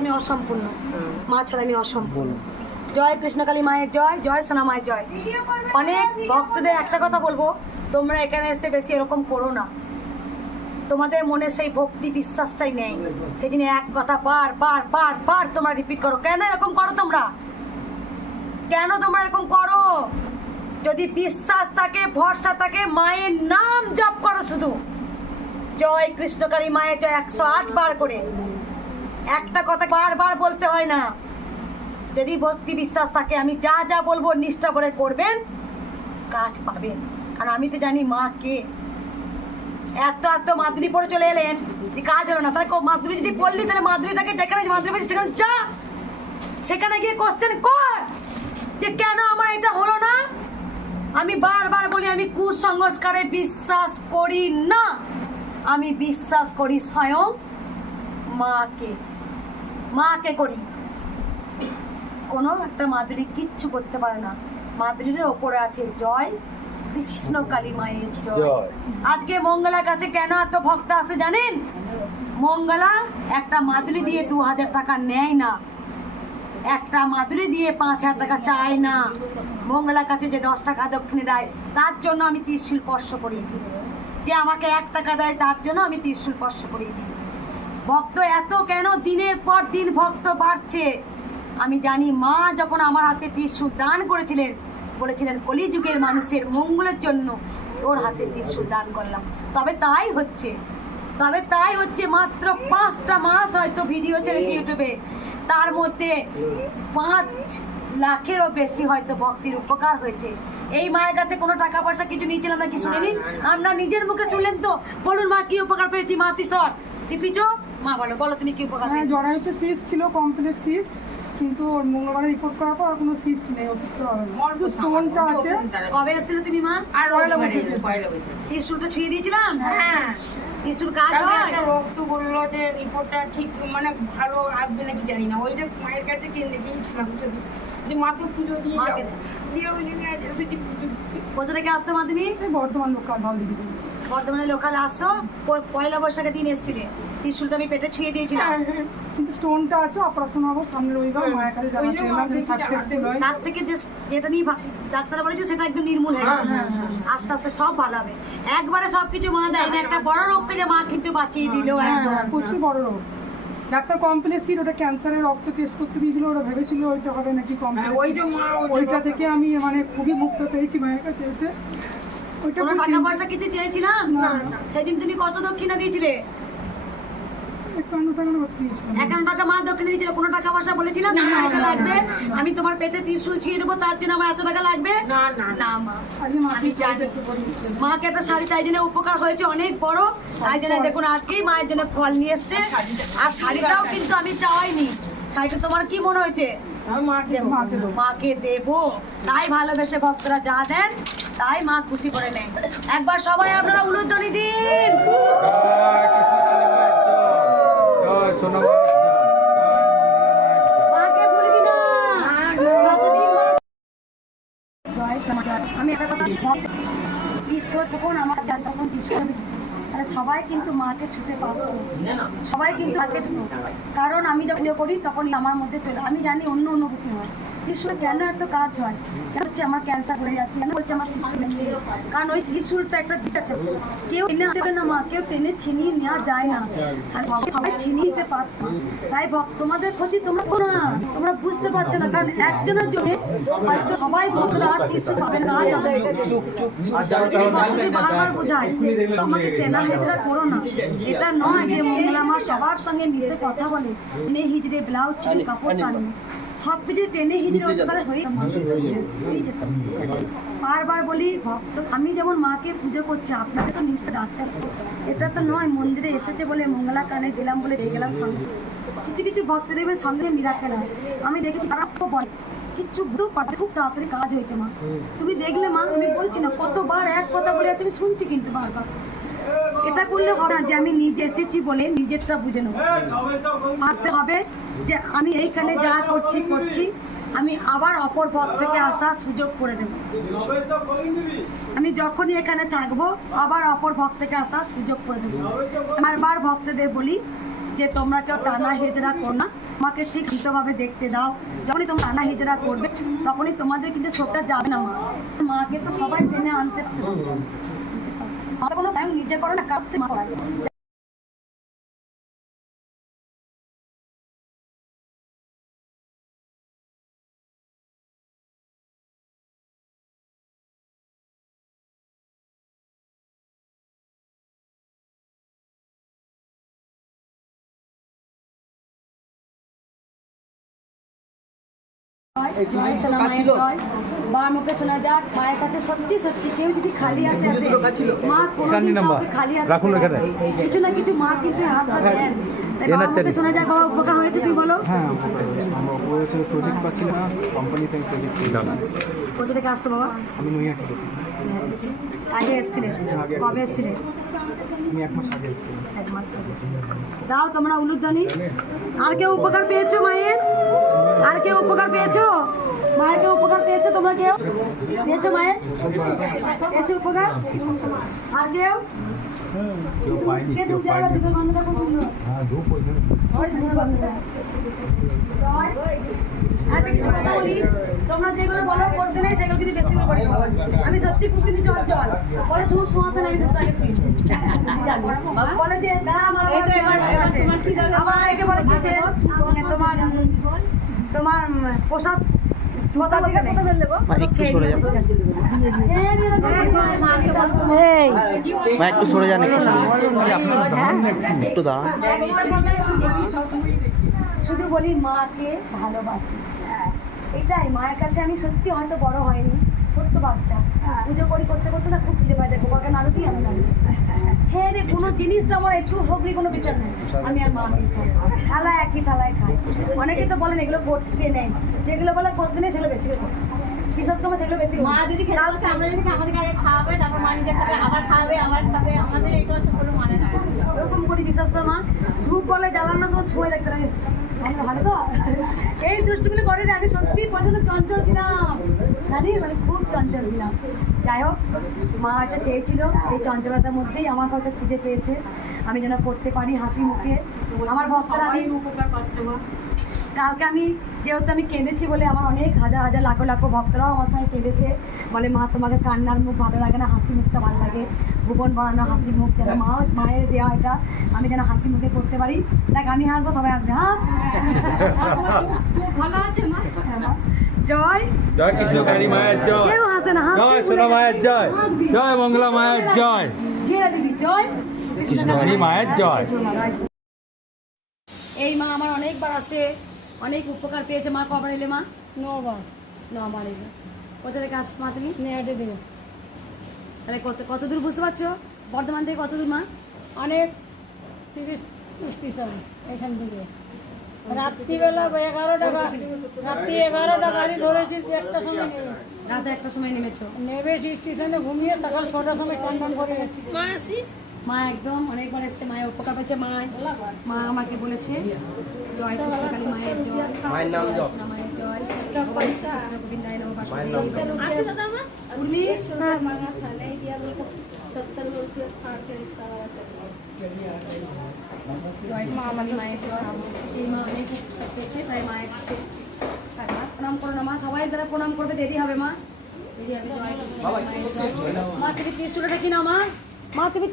আমি অসম্পূর্ণ। মা ছাড়া আমি অসম্পূর্ণ। জয় কৃষ্ণকালী মায়ের জয় জয় সোনা মায়ের জয়। অনেক ভক্তদের একটা কথা বলব তোমরা এখানে এসে বেশি এরকম করো না। তোমাদের মনে সেই ভক্তি বিশ্বাসটাই নেই। সেদিন এক কথা বার বার বার বার তোমরা রিপিট করো। কেন এরকম করো তোমরা? কেন তোমরা এরকম করো? যদি বিশ্বাস থাকে ভরসা থাকে মায়ের নাম জপ করো শুধু। জয় কৃষ্ণকালী মায়ের জয় একশো আট বার করে। একটা কথা বারবার বলতে হয় না। যদি ভক্তি বিশ্বাস থাকে, আমি যা যা বলব নিষ্ঠা করে করবেন, কাজ পাবেন। কারণ আমি তো জানি মা কে। এত এত মাদুরি পরে চলে এলেন কাজ হলো না। তাই মাদুরি যদি পড়লি তাহলে মাদুরিটাকে যেখানে মাদুরি সেখানে যা। সেখানে গিয়ে কোশ্চেন কর যে কেন আমার এটা হলো না? আমি বারবার বলি, আমি কুসংস্কারে বিশ্বাস করি না। আমি বিশ্বাস করি স্বয়ং মাকে মাকে করি। কোনো একটা মাধুরী কিচ্ছু করতে পারে না। মাধুরীর ওপরে আছে জয় কৃষ্ণ কালী মায়ের জয়। আজকে মঙ্গলার কাছে কেন এত ভক্ত আসে জানেন? মঙ্গলা একটা মাধুরী দিয়ে দু হাজার টাকা নেয় না। একটা মাদুরি দিয়ে পাঁচ হাজার টাকা চায় না। মঙ্গলার কাছে যে দশ টাকা দক্ষিণে দেয় তার জন্য আমি ত্রিশুল স্পর্শ করিয়ে দিই। যে আমাকে এক টাকা দেয় তার জন্য আমি ত্রিশুল স্পর্শ করিয়ে দিই। ভক্ত এত কেন? দিনের পর দিন ভক্ত বাড়ছে। আমি জানি মা যখন আমার হাতে ত্রিশুল দান করেছিলেন বলেছিলেন কলিযুগের মানুষের মঙ্গলের জন্য ওর হাতে ত্রিশুল দান করলাম। তবে তাই হচ্ছে। তবে তাই হচ্ছে মাত্র পাঁচটা মাস হয়তো ভিডিও ছেড়েছি ইউটিউবে। তার মধ্যে পাঁচ লাখেরও বেশি হয়তো ভক্তির উপকার হয়েছে। এই মায়ের কাছে কোনো টাকা পয়সা কিছু নিয়েছিলাম না কি শুনে নিন আমরা নিজের মুখে শুনলেন তো? বলুন মা কি উপকার পেয়েছি? মা তিসর টিপিছো মা বলো বলো তুমি কি উপকার হ্যাঁ জরায়ুতে সিস্ট ছিল কমপ্লেক্স সিস্ট কিন্তু ওর মঙ্গলবারে রিপোর্ট করার পর আর কোনো সিস্ট নেই অসুস্থ হবে শুধু স্টোনটা আছে। কবে এসেছিলে তুমি মা? আর পয়লা পয়লা বৈশাখে। বৈশাখে। পয়লা বৈশাখে। ছুঁয়ে দিয়েছিলাম? হ্যাঁ। ত্রিশুল কাজ হয়? রক্ত বলল যে রিপোর্টটা ঠিক মানে ভালো আসবে নাকি জানি না। ওইটা মায়ের কাছে কেন্দ্রে গিয়েছিলাম ছবি যে পুজো দিয়ে দিয়ে ওই জন্য কোথা থেকে আসছো মা তুমি? বর্ধমান লোকাল বর্ধমানে লোকাল আসছো? পয়লা বৈশাখের দিন এসছিলে। ত্রিশুলটা আমি পেটে ছুঁয়ে দিয়েছিলাম। কিন্তু স্টোনটা আছে অপারেশন হব সামনে রবিবার মায়ের কাছে ওই জন্য সাকসেসফুল হয়। তার থেকে যে যেটা নিয়ে ডাক্তার বলেছে সেটা একদম নির্মূল হয়ে যাবে হ্যাঁ, হ্যাঁ, আস্তে আস্তে সব ভালো হবে। একবারে সবকিছু মা দেয় না একটা বড় রোগ থেকে মা কিন্তু বাঁচিয়ে দিল হ্যাঁ একদম। হ্যাঁ প্রচুর বড় রোগ। ডাক্তার কমপ্লেক্স ছিল ওটা ক্যান্সারের রক্ত টেস্ট করতে দিয়েছিল ওরা ভেবেছিল ওইটা হবে নাকি হ্যাঁ, কমপ্লেক্স ওইটা ওইটা থেকে আমি মানে খুবই মুক্ত পেয়েছি মায়ের কাছে এসে ওইটা টাকা পয়সা কিছু চেয়েছিলাম। সেদিন তুমি কত দক্ষিণা দিয়েছিলে? একান্ন টাকা মা দক্ষিণা দিয়েছিল কোনো টাকা পয়সা বলেছিলাম? এটা লাগবে। আমি তোমার পেটে ত্রিশুল ছুঁয়ে দেবো তার জন্য আমার এত টাকা লাগবে? না না না। মা। মাকে আমি জানি। একটু মাকে একটা শাড়ি তাই জন্য উপকার হয়েছে অনেক বড়। তাই জন্য দেখুন আজকেই মায়ের জন্য ফল নিয়ে এসছে। আর শাড়িটাও কিন্তু আমি চাওয়াইনি। শাড়িটা তোমার কি মনে হয়েছে? মাকে দেবো। মাকে দেবো। তাই ভালোবেসে ভক্তরা যা দেন তাই মা খুশি করে নেয়। একবার সবাই আপনারা উলুধ্বনি দিন জয় সোনা মায়ের জয়। মাকে ভুলবি না যতদিন মা- জয় শ্রী মা জয়। একটা কথা বিশ্ব তখন আমার তখন তাহলে সবাই কিন্তু মাকে ছুতে পারতো। সবাই কিন্তু কারণ আমি যখন করি তখন আমার মধ্যে চলে, আমি জানি অন্য অনুভূতি হয়। ত্রিশুল কেন এত কাজ হয়? কেন হচ্ছে আমার ক্যান্সার হয়ে যাচ্ছে? কেন হচ্ছে আমার সিস্টেম কারণ ওই ত্রিশুলটা একটা দিক আছে। কেউ টেনে দেবে না মা কেউ টেনে ছিনিয়ে নেওয়া যায় না। তাহলে সবাই ছিনিয়ে পারতো। তাই তোমাদের ক্ষতি তোমরা করো না। তোমরা বুঝতে পারছ না কারণ একজনের জন্য হয়তো সবাই ভক্তরা ত্রিশুল পাবে না। বারবার বোঝায় যে তোমাকে টেনা হেজরা করো না। এটা নয় যে মঙ্গলা মা সবার সঙ্গে মিশে কথা বলে। টেনে হিজড়ে ব্লাউজ ছিল কাপড় টানবে সব কিছু টেনে হিজড়ে বারবার বলি, ভক্ত, আমি যেমন মাকে পুজো করছি, আপনাকে তো নিষ্ঠা ডাকতে এটা তো নয়, মন্দিরে এসেছে বলে মঙ্গলা কানে গেলাম বলে পেয়ে গেলাম সঙ্গে। কিছু কিছু ভক্ত দেখবেন সঙ্গে মিরাকেল হয় আমি দেখেছি তারা বলে কিচ্ছু বুঝতেও পারে খুব তাড়াতাড়ি কাজ হয়েছে মা। তুমি দেখলে মা? আমি বলছি না, কতবার এক কথা বলে যাচ্ছে, আমি শুনছি কিন্তু বারবার। এটা করলে হবে না যে আমি নিজে এসেছি বলে নিজেরটা বুঝে নেব। ভাবতে হবে যে আমি এইখানে যা করছি করছি আমি আবার অপর পথ থেকে আসার সুযোগ করে দেব। আমি যখনই এখানে থাকব আবার অপর ভক্ত থেকে আসার সুযোগ করে দেবো। বারবার ভক্তদের বলি যে তোমরা কেউ টানা হেজরা করো না। আমাকে ঠিক শান্তভাবে দেখতে দাও। যখনই তোমরা টানা হেজরা করবে তখনই তোমাদের কিন্তু শোকটা যাবে না মা। মাকে তো সবাই টেনে আনতে হবে। মা তো কোনো স্বয়ং নিজে করে না কাঁদতে মা শোনা শোনা যাক মায়ের কাছে সত্যি সত্যি কেউ যদি খালি হাতে আসে মা কোনোদিন কাউকে খালি হাতে রাখুন এখানে। কিছু না কিছু মা কিন্তু হাত হাত দেন। শোনা বাবা উপকার হয়েছে তুই বলো। হ্যাঁ আমরা বলেছে প্রজেক্ট পাচ্ছি না কোম্পানি থেকে প্রজেক্ট কোথা থেকে আসছো বাবা? আমি নৈহাটি থেকে। আগে এসেছিলে? কবে এসেছিলে? আমি এক মাস আগে এসেছি। এক মাস আগে। দাও তোমরা উলুধ্বনি। আর কেউ উপকার পেয়েছ মায়ের? আর কেউ উপকার পেয়েছ? মায়ের কেউ উপকার পেয়েছ তোমরা কেউ? পেয়েছ মায়ের? পেয়েছ উপকার? আর কেউ? হ্যাঁ ধূপ বলি। তোমরা যেগুলো বলো করতে নেই সেগুলো কিন্তু বেশি করে আমি সত্যি খুব জল জল বলে ধূপ শোয়াতে না আমি ধূপটা আগে শুই বলে যে দাঁড়া আমার এই তো এবার- এবার তোমার কি আবার একে বলে তোমার তোমার প্রসাদ। একটু সরে যাও। এই নিয়ে দেখো, এই। মা একটু সরে যান একটু সরে যান। একটু দাঁড়ান। শুধু বলি মাকে ভালোবাসি। এটাই মায়ের কাছে আমি সত্যি হয়তো বড় হয়নি। বাচ্চা। পুজো করি করতে করতে না খুব খিদে পায় দেখো কাকে নাড়ু দিই আমি নাড়ু হ্যাঁ রে কোনো জিনিসটা আমার একটু হোক নি কোনো বিচার নেই। আমি আর মা থালায় খাই থালা একই থালায় খাই। অনেকে তো বলেন এগুলো করতে নেই যেগুলো বলে করতে নেই সেগুলো বেশি করে। বিশ্বাস করব সেগুলো বেশি মা যদি খেতে বসে আমরা যদি আমাদেরকে আগে খাওয়াবে তারপর মা নিজে খাবে আবার খাওয়াবে আবার খাবে আমাদের এটা হচ্ছে কোনো মানে না। ওরকম করি বিশ্বাস কর মা। ধূপ বলে জ্বালানোর সময় ছুঁয়ে দেখতে আমি ভালো তো? এই দুষ্টুগুলো করে আমি সত্যি প্রচণ্ড চঞ্চল ছিলাম। জানিস আমি খুব চঞ্চল ছিলাম। যাই হোক মা হয়তো চেয়েছিল এই চঞ্চলতার মধ্যেই আমার হয়তো খুঁজে পেয়েছে। আমি যেন পড়তে পারি হাসি মুখে। আমার ভক্তরা আমি কালকে আমি যেহেতু আমি কেঁদেছি বলে আমার অনেক হাজার হাজার লাখো লাখো ভক্তরাও আমার সঙ্গে কেঁদেছে। বলে মা তোমাকে কান্নার মুখ ভালো লাগে না হাসি মুখটা ভালো লাগে। ভুবন বানানো হাসি মুখ যেন মা মায়ের দেওয়া এটা। আমি যেন হাসি মুখে করতে পারি। দেখ আমি হাসবো সবাই হাসবে। হাস। ভালো আছে মা। জয়। জয় কৃষ্ণকালী মায়ের জয়। কেউ হাসে না জয় সোনা মায়ের জয়। জয় মঙ্গলা মায়ের জয় জয়। দিবি মায়ের জয়। এই মা আমার অনেকবার আসে অনেক উপকার পেয়েছে। মা কবার এলে মা? নবার। নবার এলে। কোথা থেকে আসছো মা তুমি? নেহাটে তাহলে কত কত দূর বুঝতে পারছ? বর্ধমান থেকে কত দূর মা? অনেক তিরিশ স্টেশন এখান থেকে। রাত্রিবেলা এগারোটা রাত্রি এগারোটা গাড়ি ধরেছি একটা সময়। রাতে একটা সময় নেমেছো? নেবে স্টেশনে ঘুমিয়ে সকাল ছটার সময় টন করে গেছি। মা একদম অনেকবার এসছে মায়ের উপকার পেয়েছে মা মা আমাকে বলেছে জয় কৃষ্ণকালী মায়ের জয়। মায়ের নাম মায়ের জয়। কৃষ্ণ গোবিন্দায় নমঃ বাসুদেব উর্মি? জয় কৃষ্ণকালী মায়ের জয় এই মা তাই মায়ের প্রণাম করো না মা সবাই তারা প্রণাম করবে দেরি হবে মা দেরি হবে জয় মা তুমি ত্রিশুলটা কিনা মা মা তুমি